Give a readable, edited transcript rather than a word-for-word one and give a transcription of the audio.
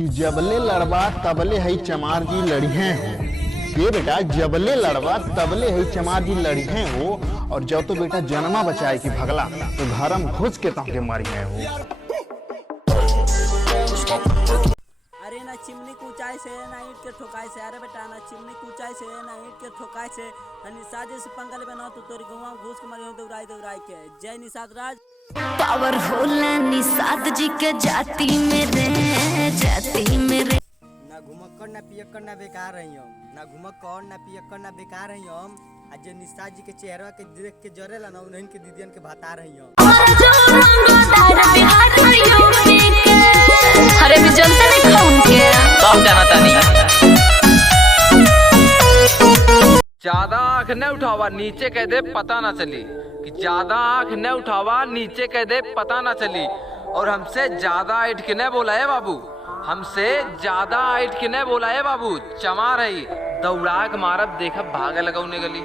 कि जबले लड़वा तबले है चमार जी लड़िये हो। ये बेटा जबले लड़वा तबले है चमार जी लड़िये हो, और जब तो बेटा जन्मा बचाए की भगला तो घरम घुस के तोहके मारिये हो। अरे ना चिमनी की ऊंचाई से ना ईंट के ठोकाई से, अरे बेटा ना चिमनी की ऊंचाई से ना ईंट के ठोकाई से, निषाद से पंगल बना तो तोरी गवा घुस के मारियो दौड़ाई के। जय निषाद राज। पावरफुल निषाद जी के जाति मेरे ना घुमक्कड़ ना पियक्कड़ ना बेकार रही हम, ना घुमक्कड़ ना पियक्कड़ ना बेकार रही हम। आज जे निषाद जी के चेहरा के देख के जरेला ना उन्हीं के दीदियन के भाता रही हम। अरे भी जनता नहीं खाऊं के सब जानता नहीं। ज्यादा आँख न उठावा नीचे कह दे पता ना चली, कि ज्यादा आँख न उठावा नीचे कह दे पता ना चली। और हमसे ज्यादा ऐठ के न बोला है बाबू, हमसे ज्यादा ऐठ के न बोला है बाबू। चमा रही दौड़ा के मारब देखब भागे लगाउने गली।